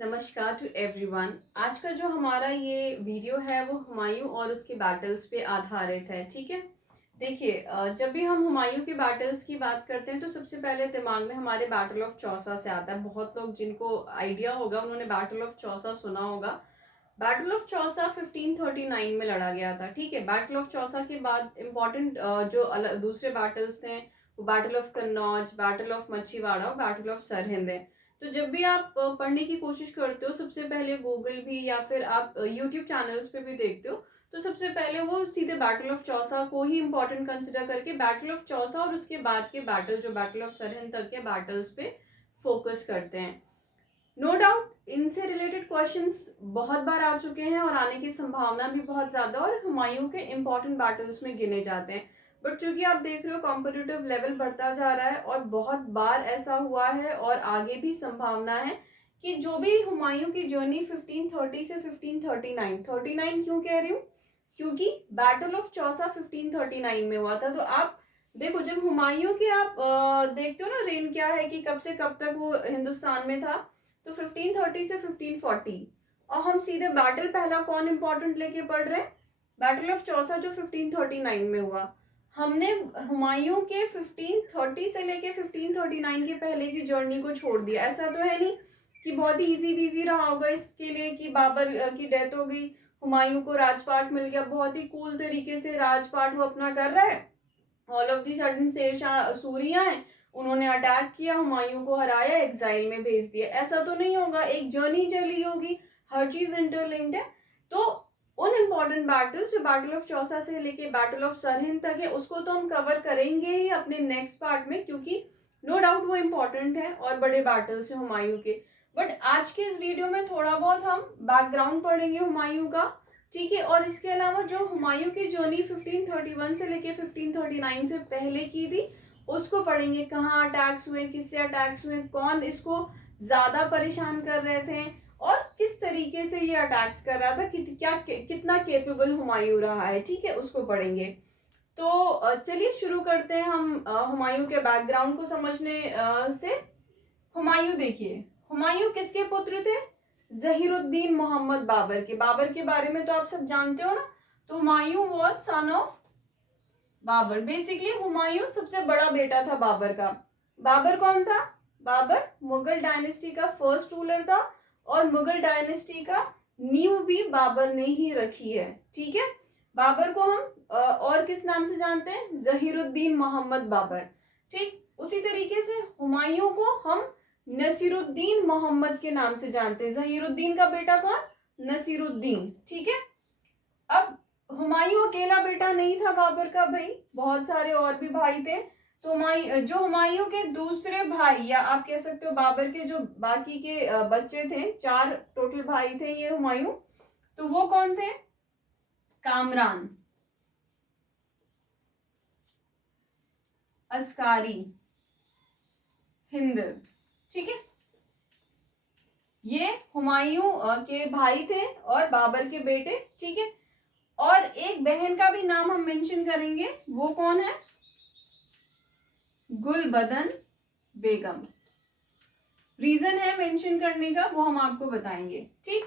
नमस्कार to everyone. आज का जो हमारा ये वीडियो है वो हुमायूं और उसके बैटल्स पे आधारित है। ठीक है, देखिए, जब भी हम हुमायूं के बैटल्स की बात करते हैं तो सबसे पहले दिमाग में हमारे बैटल ऑफ चौसा से आता है। बहुत लोग जिनको आइडिया होगा उन्होंने बैटल ऑफ चौसा सुना होगा। बैटल ऑफ चौसा 1539 में लड़ा गया था। ठीक है, बैटल ऑफ चौसा के बाद इम्पोर्टेंट जो दूसरे बैटल्स थे वो battle of Kannauj, battle of Machhiwara और बैटल ऑफ सरहिंद है। तो जब भी आप पढ़ने की कोशिश करते हो, सबसे पहले गूगल भी या फिर आप यूट्यूब चैनल्स पे भी देखते हो, तो सबसे पहले वो सीधे बैटल ऑफ चौसा को ही इंपॉर्टेंट कंसिडर करके बैटल ऑफ चौसा और उसके बाद के बैटल जो बैटल ऑफ सरहिंद तक के बैटल्स पे फोकस करते हैं। नो डाउट इनसे रिलेटेड क्वेश्चंस बहुत बार आ चुके हैं और आने की संभावना भी बहुत ज्यादा और हुमायूं के इंपॉर्टेंट बैटल्स में गिने जाते हैं। बट चूंकि आप देख रहे हो कॉम्पिटिटिव लेवल बढ़ता जा रहा है और बहुत बार ऐसा हुआ है और आगे भी संभावना है कि जो भी हुमायूं की जर्नी 1530 से 1539, 39 क्यों कह रही हूँ, क्योंकि बैटल ऑफ चौसा 1539 में हुआ था। तो आप देखो, जब हुमायूं के आप देखते हो ना रेन क्या है कि कब से कब तक वो हिंदुस्तान में था, तो 1530 से 1540। और हम सीधे बैटल पहला कौन इंपॉर्टेंट लेके पढ़ रहे हैं, बैटल ऑफ चौसा जो 1539 में हुआ। हमने हुमायूं के 1530 से लेके 1539 के पहले की जर्नी को छोड़ दिया। ऐसा तो है नहीं कि बहुत ही इजी बीजी रहा होगा इसके लिए कि बाबर की डेथ हो गई, हुमायूं को राजपाट मिल गया, बहुत ही कूल तरीके से राजपाट वो अपना कर रहा है, all of the sudden Sher Shah Surian हैं, उन्होंने अटैक किया, हुमायूं को हराया, एग्जाइल में भेज दिया। ऐसा तो नहीं होगा, एक जर्नी चली होगी, हर चीज इंटरलिंक्ड है। तो उन इंपॉर्टेंट बैटल्स जो बैटल ऑफ चौसा से लेके बैटल ऑफ सरहिंद तक है उसको तो हम कवर करेंगे ही अपने नेक्स्ट पार्ट में, क्योंकि नो डाउट वो इम्पोर्टेंट है और बड़े बैटल्स हैं हुमायूं के। बट आज के इस वीडियो में थोड़ा बहुत हम बैकग्राउंड पढ़ेंगे हुमायूं का। ठीक है, और इसके अलावा जो हुमायूं की जर्नी 1531 से लेके 1539 से पहले की थी उसको पढ़ेंगे। कहाँ अटैक्स हुए, किससे अटैक्स हुए, कौन इसको ज्यादा परेशान कर रहे थे और किस तरीके से ये अटैक्स कर रहा था, कितना केपेबल हुमायूं रहा है। ठीक है, उसको पढ़ेंगे। तो चलिए शुरू करते हैं हम हुमायूं के बैकग्राउंड को समझने से। हुमायूं देखिए, हुमायूं किसके पुत्र थे, जहीरुद्दीन मोहम्मद बाबर के। बाबर के बारे में तो आप सब जानते हो ना। तो Humayun was son of Babur. Basically Humayun सबसे बड़ा बेटा था बाबर का। बाबर कौन था, बाबर मुगल डायनेस्टी का फर्स्ट रूलर था और मुगल डायनेस्टी का नींव भी बाबर ने ही रखी है। ठीक है, बाबर को हम और किस नाम से जानते हैं, जहीरुद्दीन मोहम्मद बाबर। ठीक उसी तरीके से हुमायूं को हम नसीरुद्दीन मोहम्मद के नाम से जानते हैं। जहीरुद्दीन का बेटा कौन, नसीरुद्दीन। ठीक है, अब हुमायूं अकेला बेटा नहीं था बाबर का भाई, बहुत सारे और भी भाई थे। तो जो हुमायूं के दूसरे भाई या आप कह सकते हो बाबर के जो बाकी के बच्चे थे, 4 टोटल भाई थे ये हुमायूं। तो वो कौन थे, कामरान, अस्कारी, हिंद। ठीक है, ये हुमायूं के भाई थे और बाबर के बेटे। ठीक है, और एक बहन का भी नाम हम मेंशन करेंगे, वो कौन है, गुलबदन बेगम। रीजन है मेंशन करने का वो हम आपको बताएंगे। ठीक,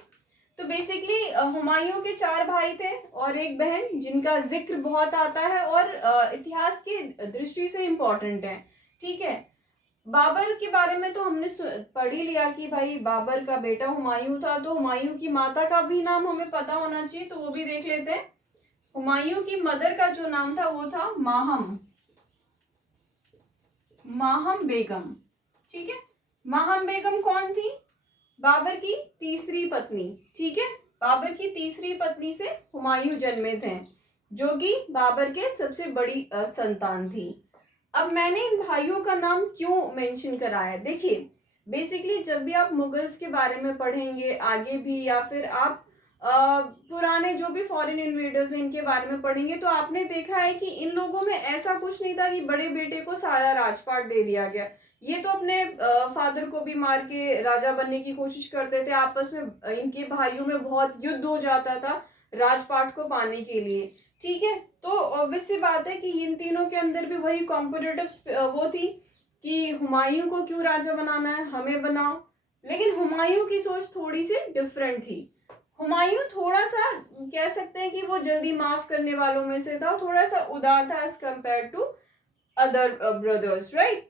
तो बेसिकली हुमायूं के 4 भाई थे और एक बहन जिनका जिक्र बहुत आता है और इतिहास की दृष्टि से इंपॉर्टेंट है। ठीक है, बाबर के बारे में तो हमने पढ़ ही लिया कि भाई बाबर का बेटा हुमायूं था, तो हुमायूं की माता का भी नाम हमें पता होना चाहिए, तो वो भी देख लेते हैं। हुमायूं की मदर का जो नाम था वो था माहम, माहम बेगम। ठीक है, माहम बेगम कौन थी, बाबर की तीसरी पत्नी। ठीक है, बाबर की तीसरी पत्नी से हुमायूं जन्मे थे, जो कि बाबर के सबसे बड़ी संतान थी। अब मैंने इन भाइयों का नाम क्यों मेंशन कराया, देखिए बेसिकली जब भी आप मुगल्स के बारे में पढ़ेंगे आगे भी या फिर आप पुराने जो भी फॉरेन इन्वेडर्स हैं इनके बारे में पढ़ेंगे, तो आपने देखा है कि इन लोगों में ऐसा कुछ नहीं था कि बड़े बेटे को सारा राजपाट दे दिया गया। ये तो अपने फादर को भी मार के राजा बनने की कोशिश करते थे, आपस में इनके भाइयों में बहुत युद्ध हो जाता था राजपाट को पाने के लिए। ठीक है, तो ऑब्वियस सी बात है कि इन तीनों के अंदर भी वही कॉम्पिटिटिव वो थी कि हुमायूं को क्यों राजा बनाना है, हमें बनाओ। लेकिन हुमायूं की सोच थोड़ी सी डिफरेंट थी। हुमायूं थोड़ा सा कह सकते हैं कि वो जल्दी माफ करने वालों में से था, थोड़ा सा उदार था as compare to other brothers, right.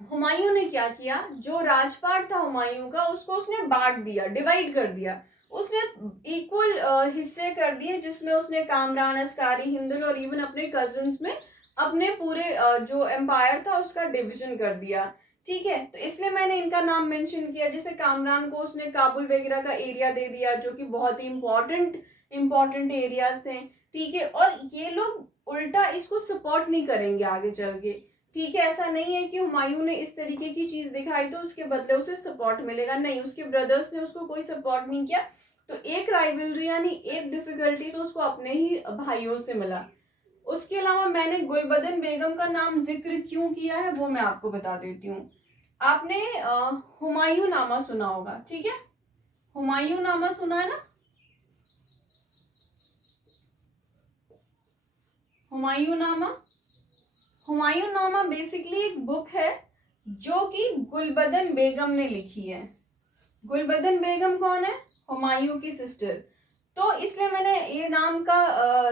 Humayun ने क्या किया, जो राजपाट था हुमायूं का उसको उसने बांट दिया, डिवाइड कर दिया, उसने इक्वल हिस्से कर दिए, जिसमें उसने कामरान, अस्कारी, हिंदल और इवन अपने कजिन्स में अपने पूरे जो एम्पायर था उसका डिवीजन कर दिया। ठीक है, तो इसलिए मैंने इनका नाम मेंशन किया। जैसे कामरान को उसने काबुल वगैरह का एरिया दे दिया, जो कि बहुत ही इंपॉर्टेंट एरियाज थे। ठीक है, और ये लोग उल्टा इसको सपोर्ट नहीं करेंगे आगे चल के। ठीक है, ऐसा नहीं है कि हुमायूं ने इस तरीके की चीज दिखाई तो उसके बदले उसे सपोर्ट मिलेगा, नहीं, उसके ब्रदर्स ने उसको कोई सपोर्ट नहीं किया। तो एक राइवलरी यानी एक डिफिकल्टी तो उसको अपने ही भाइयों से मिला। उसके अलावा मैंने गुलबदन बेगम का नाम जिक्र क्यों किया है वो मैं आपको बता देती हूँ। आपने हुमायूं नामा सुना होगा, ठीक है, हुमायूं नामा सुना है ना, हुमायूं नामा। हुमायूं नामा बेसिकली एक बुक है जो कि गुलबदन बेगम ने लिखी है। गुलबदन बेगम कौन है, हुमायूं की सिस्टर। तो इसलिए मैंने ये नाम का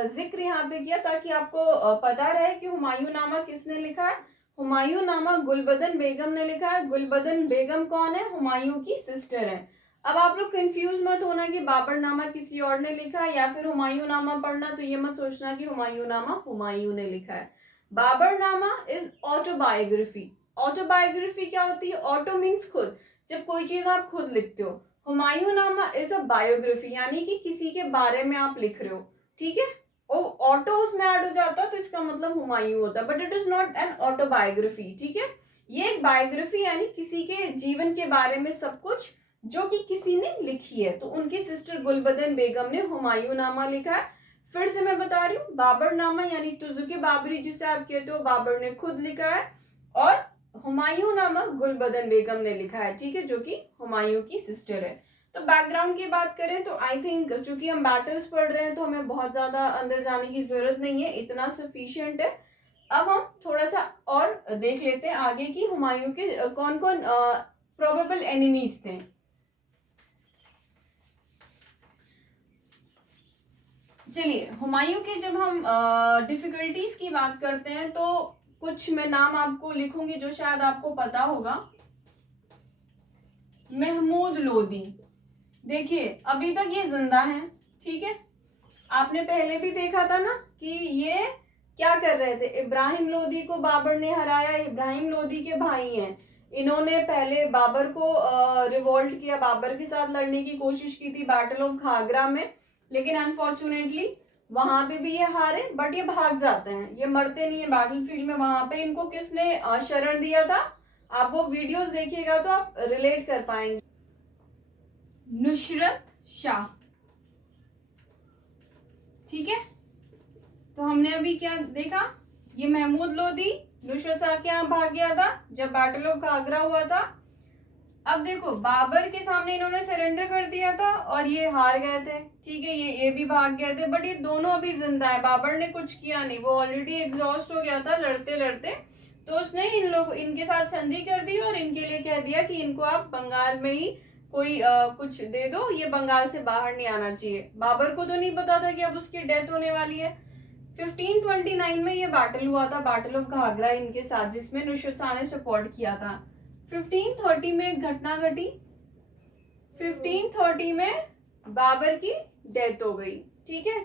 जिक्र यहाँ पे किया ताकि आपको पता रहे कि हुमायूं नामा किसने लिखा है। हुमायूं नामा गुलबदन बेगम ने लिखा है। गुलबदन बेगम कौन है, हुमायूं की सिस्टर है। अब आप लोग कंफ्यूज मत होना कि बाबर नामा किसी और ने लिखा है या फिर हुमायूं नामा पढ़ना तो ये मत सोचना कि हुमायूं नामा हुमायूं ने लिखा है। बाबर नामा इज ऑटोबायोग्राफी। ऑटोबायोग्राफी क्या होती है, ऑटो मीन्स खुद, जब कोई चीज आप खुद लिखते हो। हुमायूं नामा इज अ बायोग्राफी, यानी कि किसी के बारे में आप लिख रहे हो। ठीक है, ऑटो उसमें ऐड हो जाता तो इसका मतलब हुमायूं होता, but it is not an autobiography. ठीक है, ये एक बायोग्राफी यानी किसी के जीवन के बारे में सब कुछ जो कि किसी ने लिखी है। तो उनकी सिस्टर गुलबदन बेगम ने हुमायूं नामा लिखा है। फिर से मैं बता रही हूँ, बाबर नामा यानी तुजुके बाबरी जिसे आप कहते हो, बाबर ने खुद लिखा है। और हुमायूं नामा गुलबदन बेगम ने लिखा है, ठीक है, जो कि हुमायूं की सिस्टर है। तो बैकग्राउंड की बात करें तो आई थिंक चूंकि हम बैटल्स पढ़ रहे हैं तो हमें बहुत ज्यादा अंदर जाने की जरूरत नहीं है, इतना सफिशिएंट है। अब हम थोड़ा सा और देख लेते हैं आगे की हुमायूं के कौन कौन प्रोबेबल एनिमीज थे। चलिए, हुमायूं के जब हम डिफिकल्टीज की बात करते हैं तो कुछ मैं नाम आपको लिखूंगी जो शायद आपको पता होगा। महमूद लोदी, देखिए अभी तक ये जिंदा हैं, ठीक है। आपने पहले भी देखा था ना कि ये क्या कर रहे थे, इब्राहिम लोदी को बाबर ने हराया। इब्राहिम लोदी के भाई हैं, इन्होंने पहले बाबर को रिवोल्ट किया, बाबर के साथ लड़ने की कोशिश की थी बैटल ऑफ घाघरा में, लेकिन अनफॉर्चुनेटली वहां पे भी ये हारे, बट ये भाग जाते हैं, ये मरते नहीं है बैटलफील्ड में। वहां पे इनको किसने शरण दिया था, आप वो वीडियोस देखिएगा तो आप रिलेट कर पाएंगे। नुसरत शाह, ठीक है। तो हमने अभी क्या देखा, ये महमूद लोदी नुसरत शाह के यहाँ भाग गया था जब बैटल ऑफ घाघरा हुआ था। अब देखो बाबर के सामने इन्होंने सरेंडर कर दिया था और ये हार गए थे, ठीक है, ये भी भाग गए थे, बट ये दोनों अभी जिंदा है। बाबर ने कुछ किया नहीं, वो ऑलरेडी एग्जॉस्ट हो गया था लड़ते लड़ते, तो उसने इनके साथ संधि कर दी और इनके लिए कह दिया कि इनको आप बंगाल में ही कोई कुछ दे दो, ये बंगाल से बाहर नहीं आना चाहिए। बाबर को तो नहीं पता था कि अब उसकी डेथ होने वाली है। 1529 में ये बैटल हुआ था, बैटल ऑफ घाघरा इनके साथ, जिसमें नुसरत शाह ने सपोर्ट किया था। 1530 में एक घटना घटी, 1530 में बाबर की डेथ हो गई, ठीक है।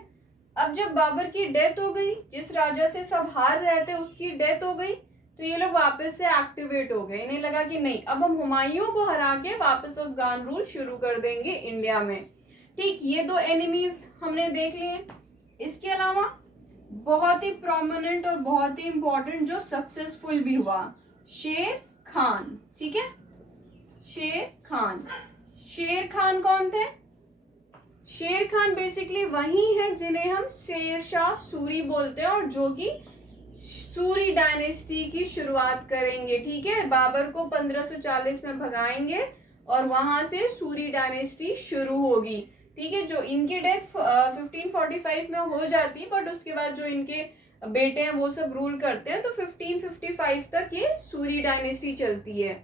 अब जब बाबर की डेथ हो गई, जिस राजा से सब हार रहे थे उसकी डेथ हो गई, तो ये लोग वापस से एक्टिवेट हो गए। इन्हें लगा कि नहीं, अब हम हुमायूं को हरा के वापस अफगान रूल शुरू कर देंगे इंडिया में। ठीक, ये दो एनिमीज हमने देख लिए। इसके अलावा बहुत ही प्रोमिनेंट और बहुत ही इंपॉर्टेंट जो सक्सेसफुल भी हुआ, शेर खान, ठीक है। शेर खान, शेर खान कौन थे, शेर खान बेसिकली वही है जिन्हें हम शेरशाह सूरी बोलते हैं और जो कि सूरी डायनेस्टी की शुरुआत करेंगे, ठीक है। बाबर को 1540 में भगाएंगे और वहां से सूरी डायनेस्टी शुरू होगी, ठीक है। जो इनकी डेथ 1545 में हो जाती, बट उसके बाद जो इनके बेटे हैं वो सब रूल करते हैं, तो 1555 तक ये सूरी डायनेस्टी चलती है।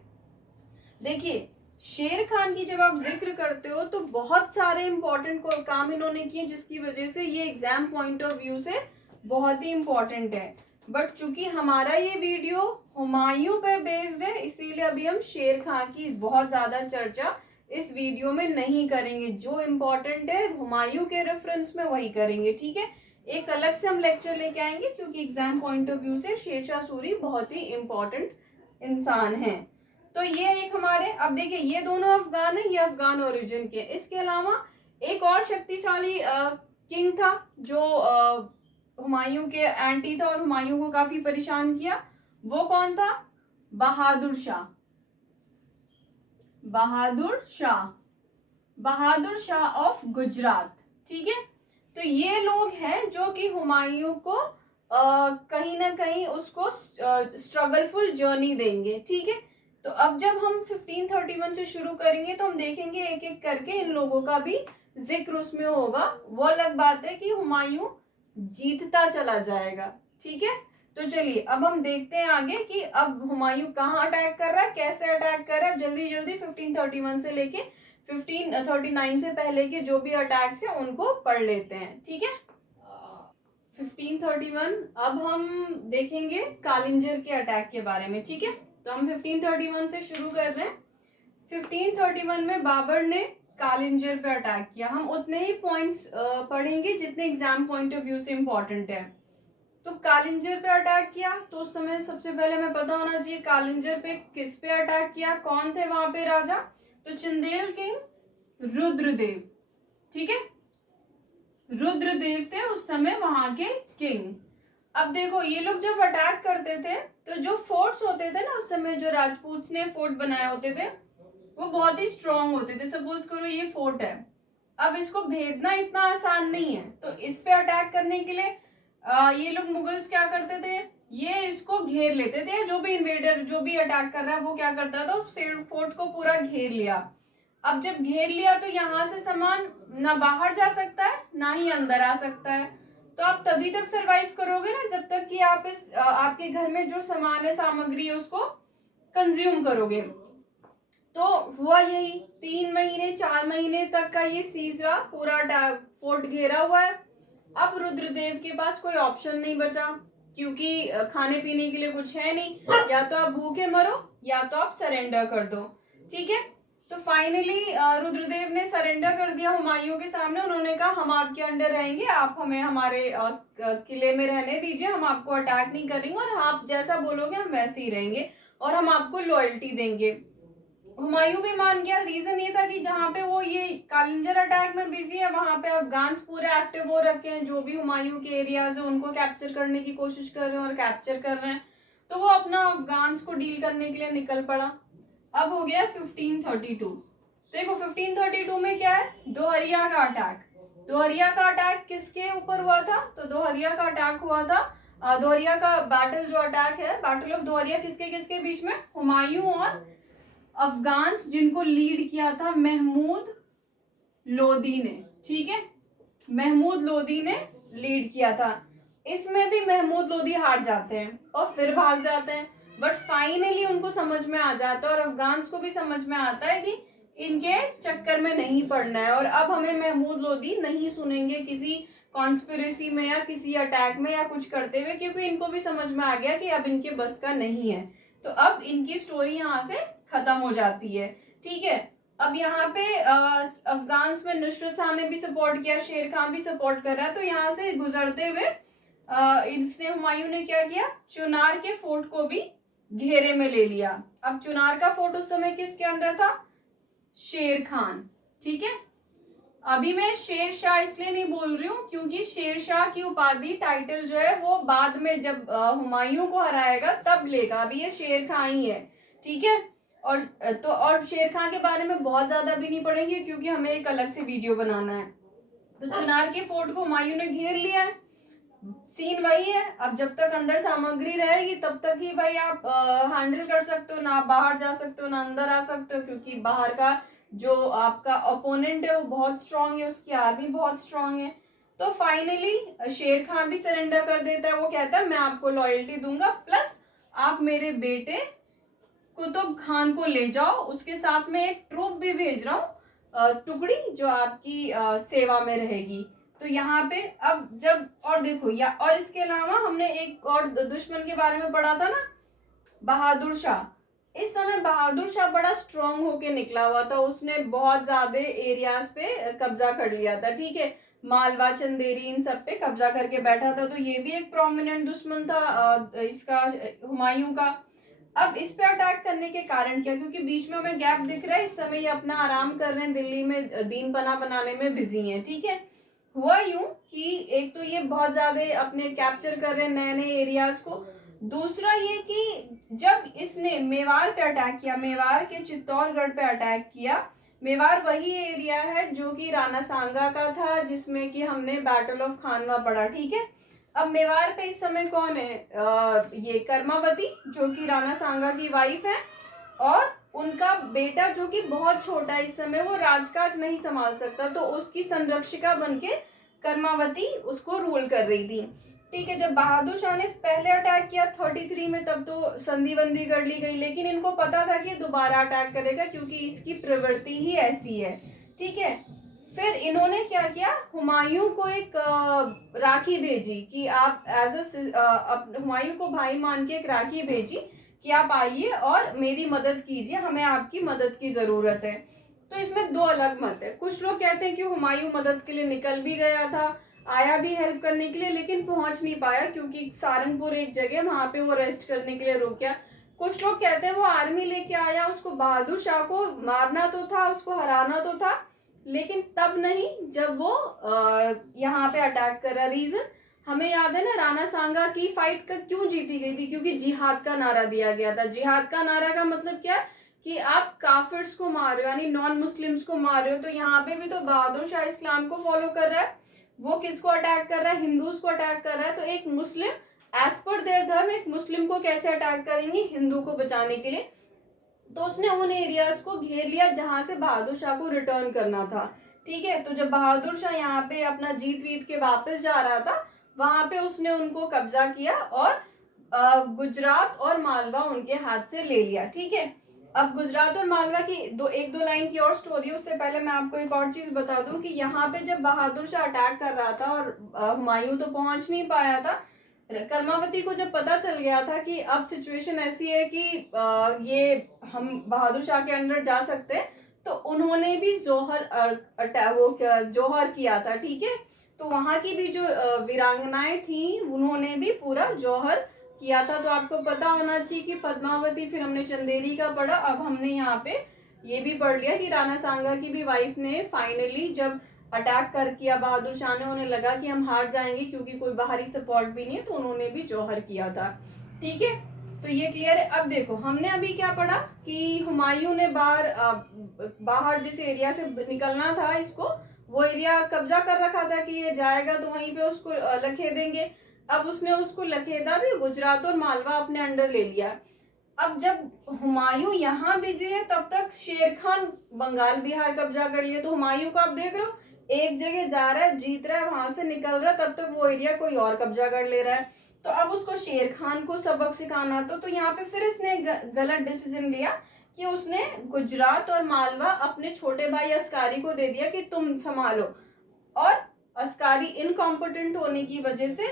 देखिए शेर खान की जब आप जिक्र करते हो तो बहुत सारे इंपॉर्टेंट काम इन्होंने किए जिसकी वजह से ये एग्जाम पॉइंट ऑफ व्यू से बहुत ही इंपॉर्टेंट है। बट चूंकि हमारा ये वीडियो हुमायूं पे बेस्ड है इसीलिए अभी हम शेर खान की बहुत ज्यादा चर्चा इस वीडियो में नहीं करेंगे। जो इम्पोर्टेंट है हुमायूं के रेफरेंस में वही करेंगे, ठीक है। एक अलग से हम लेक्चर लेके आएंगे क्योंकि एग्जाम पॉइंट ऑफ व्यू से शेरशाह सूरी बहुत ही इम्पोर्टेंट इंसान है। तो ये एक हमारे, अब देखिए ये दोनों अफगान है, ये अफगान ओरिजिन के। इसके अलावा एक और शक्तिशाली किंग था जो हुमायूं के एंटी था और हुमायूं को काफी परेशान किया। वो कौन था? बहादुर शाह। बहादुर शाह, बहादुर शाह ऑफ गुजरात, ठीक है। तो ये लोग हैं जो कि हुमायूं को कहीं ना कहीं उसको स्ट्रगलफुल जर्नी देंगे, ठीक है। तो अब जब हम 1531 से शुरू करेंगे तो हम देखेंगे एक एक करके इन लोगों का भी जिक्र उसमें होगा। वो अलग बात है कि हुमायूं जीतता चला जाएगा, ठीक है। तो चलिए अब हम देखते हैं आगे कि अब हुमायूं कहाँ अटैक कर रहा है, कैसे अटैक कर रहा है। जल्दी जल्दी 1531 से लेके 1539 से पहले के जो भी अटैक्स हैं उनको पढ़ लेते हैं, ठीक है। 1531 अब हम देखेंगे कालिंजर के अटैक के बारे में, ठीक है। तो हम 1531 से शुरू कर रहे हैं। 1531 में बाबर ने कालिंजर पे अटैक किया। हम उतने ही पॉइंट्स पढ़ेंगे जितने एग्जाम पॉइंट ऑफ व्यू से इंपॉर्टेंट है। तो कालिंजर पे अटैक किया तो उस समय सबसे पहले हमें पता होना चाहिए कालिंजर पे किस पे अटैक किया, कौन थे वहां पे राजा। तो चंदेल किंग रुद्रदेव, ठीक है। रुद्रदेव थे उस समय वहां के किंग। अब देखो ये लोग जब अटैक करते थे तो जो फोर्ट्स होते थे ना उस समय, जो राजपूत ने फोर्ट बनाए होते थे वो बहुत ही स्ट्रांग होते थे। सपोज करो ये फोर्ट है, अब इसको भेदना इतना आसान नहीं है। तो इस पे अटैक करने के लिए ये लोग मुगल्स क्या करते थे, ये इसको घेर लेते थे। जो भी इन्वेडर जो भी अटैक कर रहा है वो क्या करता था, उस फोर्ट को पूरा घेर लिया। अब जब घेर लिया तो यहाँ से सामान ना बाहर जा सकता है ना ही अंदर आ सकता है। तो आप तभी तक सरवाइव करोगे ना जब तक कि आप इस आपके घर में जो सामान है, सामग्री है, उसको कंज्यूम करोगे। तो हुआ यही, 3 महीने 4 महीने तक का ये सीज रहा, पूरा फोर्ट घेरा हुआ है। अब रुद्रदेव के पास कोई ऑप्शन नहीं बचा क्योंकि खाने पीने के लिए कुछ है नहीं। या तो आप भूखे मरो या तो आप सरेंडर कर दो, ठीक है। तो फाइनली रुद्रदेव ने सरेंडर कर दिया हुमायूं के सामने। उन्होंने कहा हम आपके अंडर रहेंगे, आप हमें हमारे किले में रहने दीजिए, हम आपको अटैक नहीं करेंगे और आप जैसा बोलोगे हम वैसे ही रहेंगे और हम आपको लॉयल्टी देंगे। हुमायूं भी मान गया। रीजन ये था कि जहाँ पे वो ये कालिंजर अटैक में बिजी है वहां पे अफगान्स पूरे एक्टिव हो रखे हैं। जो भी हुमायूं के एरियाज है उनको कैप्चर करने की कोशिश कर रहे हैं और कैप्चर कर रहे हैं। तो वो अपना अफगान्स को डील करने के लिए निकल पड़ा। अब हो गया 1532। देखो 1532 में क्या है, दोहरिया का अटैक। दोहरिया का अटैक किसके ऊपर हुआ था? तो दोहरिया का अटैक हुआ था, दोहरिया का बैटल जो अटैक है, बैटल ऑफ दोहरिया किसके किसके बीच में? हुमायूं और अफगान्स, जिनको लीड किया था महमूद लोदी ने, ठीक है। महमूद लोदी ने लीड किया था। इसमें भी महमूद लोदी हार जाते हैं और फिर भाग जाते हैं। बट फाइनली उनको समझ में आ जाता है और अफगान्स को भी समझ में आता है कि इनके चक्कर में नहीं पड़ना है और अब हमें महमूद लोदी नहीं सुनेंगे किसी कॉन्स्पिरेसी में या किसी अटैक में या कुछ करते हुए, क्योंकि इनको भी समझ में आ गया कि अब इनके बस का नहीं है। तो अब इनकी स्टोरी यहाँ से खत्म हो जाती है, ठीक है। अब यहाँ पे अफगान्स में नुसरत शाह ने भी सपोर्ट किया, शेर खान भी सपोर्ट कर रहा है। तो यहाँ से गुजरते हुए इसने हुमायूं ने क्या किया, चुनार के फोर्ट को भी घेरे में ले लिया। अब चुनार का फोर्ट उस समय किसके अंडर था? शेर खान, ठीक है। अभी मैं शेर शाह इसलिए नहीं बोल रही हूँ क्योंकि शेर शाह की उपाधि टाइटल जो है वो बाद में जब हुमायूं को हराएगा तब लेगा। अभी ये शेर खान ही है, ठीक है। और शेर खान के बारे में बहुत ज्यादा भी नहीं पढ़ेंगे क्योंकि हमें एक अलग से वीडियो बनाना है। तो चुनार के फोर्ट को हुमायूं ने घेर लिया है। सीन वही है, अब जब तक अंदर सामग्री रहेगी तब तक ही भाई आप हैंडल कर सकते हो, ना आप बाहर जा सकते हो ना अंदर आ सकते हो, क्योंकि बाहर का जो आपका ओपोनेंट है वो बहुत स्ट्रांग है, उसकी आर्मी बहुत स्ट्रांग है। तो फाइनली शेर खान भी सरेंडर कर देता है। वो कहता है मैं आपको लॉयल्टी दूंगा प्लस आप मेरे बेटे कुतुब खान को ले जाओ, उसके साथ में एक ट्रूप भी भेज रहा हूँ, टुकड़ी जो आपकी सेवा में रहेगी। तो यहाँ पे अब जब और देखो या और इसके अलावा हमने एक और दुश्मन के बारे में पढ़ा था ना, बहादुर शाह। इस समय बहादुर शाह बड़ा स्ट्रांग होके निकला हुआ था, उसने बहुत ज्यादा एरियाज पे कब्जा कर लिया था, ठीक है, मालवा चंदेरी इन सब पे कब्जा करके बैठा था। तो ये भी एक प्रोमिनेंट दुश्मन था इसका, हुमायूं का। अब इस पे अटैक करने के कारण क्या, क्योंकि बीच में हमें गैप दिख रहा है, इस समय ये अपना आराम कर रहे हैं, दिल्ली में दीन पना बनाने में बिजी हैं, ठीक है। हुआ यूं कि एक तो ये बहुत ज्यादा अपने कैप्चर कर रहे हैं नए नए एरियाज को, दूसरा ये कि जब इसने मेवाड़ पे अटैक किया, मेवाड़ के चित्तौड़गढ़ पे अटैक किया, मेवाड़ वही एरिया है जो कि राणा सांगा का था, जिसमें कि हमने बैटल ऑफ खानवा पढ़ा, ठीक है। अब मेवाड़ पे इस समय कौन है, ये कर्मावती जो कि राणा सांगा की वाइफ है, और उनका बेटा जो कि बहुत छोटा है इस समय, वो राजकाज नहीं संभाल सकता, तो उसकी संरक्षिका बनके कर्मावती उसको रूल कर रही थी, ठीक है। जब बहादुर शाह ने पहले अटैक किया 33 में, तब तो संधि बंदी कर ली गई, लेकिन इनको पता था कि दोबारा अटैक करेगा क्योंकि इसकी प्रवृत्ति ही ऐसी है, ठीक है। फिर इन्होंने क्या किया, हुमायूं को एक राखी भेजी कि आप हुमायूं को भाई मान के एक राखी भेजी कि आप आइए और मेरी मदद कीजिए, हमें आपकी मदद की जरूरत है। तो इसमें दो अलग मत है, कुछ लोग कहते हैं कि हुमायूं मदद के लिए निकल भी गया था, आया भी हेल्प करने के लिए, लेकिन पहुंच नहीं पाया क्योंकि सारंगपुर एक जगह, वहां पे वो रेस्ट करने के लिए रुक गया। कुछ लोग कहते हैं वो आर्मी लेके आया, उसको बहादुर शाह को मारना तो था, उसको हराना तो था, लेकिन तब नहीं जब वो यहाँ पे अटैक करा। रीजन हमें याद है ना, राणा सांगा की फाइट का क्यों जीती गई थी, क्योंकि जिहाद का नारा दिया गया था। जिहाद का नारा का मतलब क्या, कि आप काफिर्स को मार रहे हो, यानी नॉन मुस्लिम्स को मार रहे हो। तो यहाँ पे भी तो बहादुर शाह इस्लाम को फॉलो कर रहा है, वो किसको अटैक कर रहा है, हिंदूज को अटैक कर रहा है। तो एक मुस्लिम एज पर देयर धर्म एक मुस्लिम को कैसे अटैक करेंगे, हिंदू को बचाने के लिए। तो उसने उन एरियाज को घेर लिया जहां से बहादुर शाह को रिटर्न करना था, ठीक है। तो जब बहादुर शाह यहाँ पे अपना जीत वीत के वापस जा रहा था, वहां पे उसने उनको कब्जा किया और गुजरात और मालवा उनके हाथ से ले लिया, ठीक है। अब गुजरात और मालवा की एक दो लाइन की और स्टोरी, उससे पहले मैं आपको एक और चीज बता दूं कि यहाँ पे जब बहादुर शाह अटैक कर रहा था और हुमायूं तो पहुंच नहीं पाया था, कर्मावती को जब पता चल गया था कि अब सिचुएशन ऐसी है कि ये हम बहादुर शाह के अंडर जा सकते हैं, तो उन्होंने भी जोहर किया था, ठीक है। तो वहां की भी जो वीरांगनाएं थी, उन्होंने भी पूरा जौहर किया था। तो आपको पता होना चाहिए कि पद्मावती, फिर हमने चंदेरी का पढ़ा, अब हमने यहाँ पे ये भी पढ़ लिया कि राणा सांगा की भी वाइफ ने फाइनली जब अटैक कर किया बहादुर शाह ने, उन्हें लगा कि हम हार जाएंगे क्योंकि कोई बाहरी सपोर्ट भी नहीं है, तो उन्होंने भी जौहर किया था, ठीक है। तो ये क्लियर है। अब देखो हमने अभी क्या पढ़ा कि हुमायूं ने बाहर जिस एरिया से निकलना था इसको, वो एरिया कब्जा कर रखा था कि ये जाएगा तो वहीं पे उसको लखेदेंगे। अब उसने उसको लखेदा भी, गुजरात और मालवा अपने अंडर ले लिया। अब जब हुमायूं यहाँ बिजी है, तब तक शेर खान बंगाल बिहार कब्जा कर लिया। तो हुमायूं को आप देख रहे हो, एक जगह जा रहा है, जीत रहा है, वहां से निकल रहा है, तब तक वो एरिया कोई और कब्जा कर ले रहा है। तो अब उसको शेर खान को सबक सिखाना तो यहाँ पे फिर इसने गलत डिसीजन लिया कि उसने गुजरात और मालवा अपने छोटे भाई अस्कारी को दे दिया कि तुम संभालो, और अस्कारी इनकॉम्पिटेंट होने की वजह से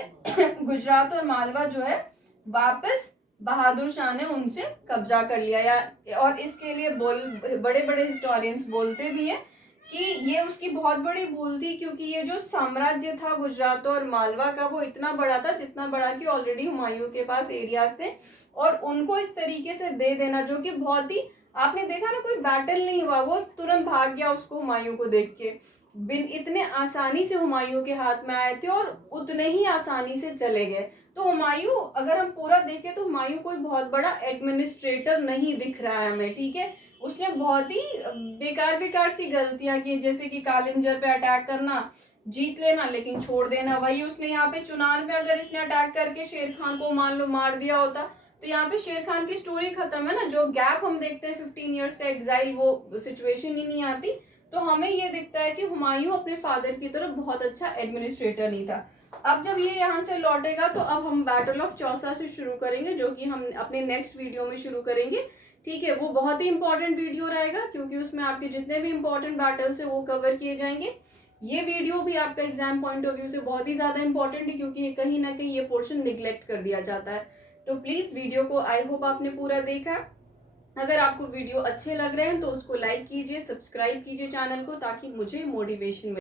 गुजरात और मालवा जो है वापस बहादुर शाह ने उनसे कब्जा कर लिया। या और इसके लिए बड़े बड़े हिस्टोरियंस बोलते भी हैं कि ये उसकी बहुत बड़ी भूल थी, क्योंकि ये जो साम्राज्य था गुजरात और मालवा का, वो इतना बड़ा था, जितना बड़ा कि ऑलरेडी हुमायूं के पास एरियाज थे, और उनको इस तरीके से दे देना, जो कि बहुत ही, आपने देखा ना, कोई बैटल नहीं हुआ, वो तुरंत भाग गया उसको हुमायूं को देख के, इतने आसानी से हुमायूं के हाथ में आए थे और उतने ही आसानी से चले गए। तो हुमायूं, अगर हम पूरा देखें तो हुमायूं कोई बहुत बड़ा एडमिनिस्ट्रेटर नहीं दिख रहा है हमें, ठीक है। उसने बहुत ही बेकार बेकार सी गलतियां की, जैसे कि कालिंजर पे अटैक करना, जीत लेना लेकिन छोड़ देना। वही उसने यहाँ पे चुनार में, अगर इसने अटैक करके शेर खान को मान लो मार दिया होता, तो यहाँ पे शेर खान की स्टोरी खत्म है ना। जो गैप हम देखते हैं 15 ईयर्स का एग्जाइल, वो सिचुएशन ही नहीं आती। तो हमें ये दिखता है कि हुमायूं अपने फादर की तरफ बहुत अच्छा एडमिनिस्ट्रेटर नहीं था। अब जब ये यहाँ से लौटेगा, तो अब हम बैटल ऑफ चौसा से शुरू करेंगे, जो कि हम अपने नेक्स्ट वीडियो में शुरू करेंगे, ठीक है, वो बहुत ही इंपॉर्टेंट वीडियो रहेगा क्योंकि उसमें आपके जितने भी इंपॉर्टेंट बैटल्स है वो कवर किए जाएंगे। ये वीडियो भी आपका एग्जाम पॉइंट ऑफ व्यू से बहुत ही ज़्यादा इंपॉर्टेंट है क्योंकि कहीं ना कहीं ये पोर्शन निग्लेक्ट कर दिया जाता है। तो प्लीज़ वीडियो को आई होप आपने पूरा देखा। अगर आपको वीडियो अच्छे लग रहे हैं तो उसको लाइक कीजिए, सब्सक्राइब कीजिए चैनल को, ताकि मुझे मोटिवेशन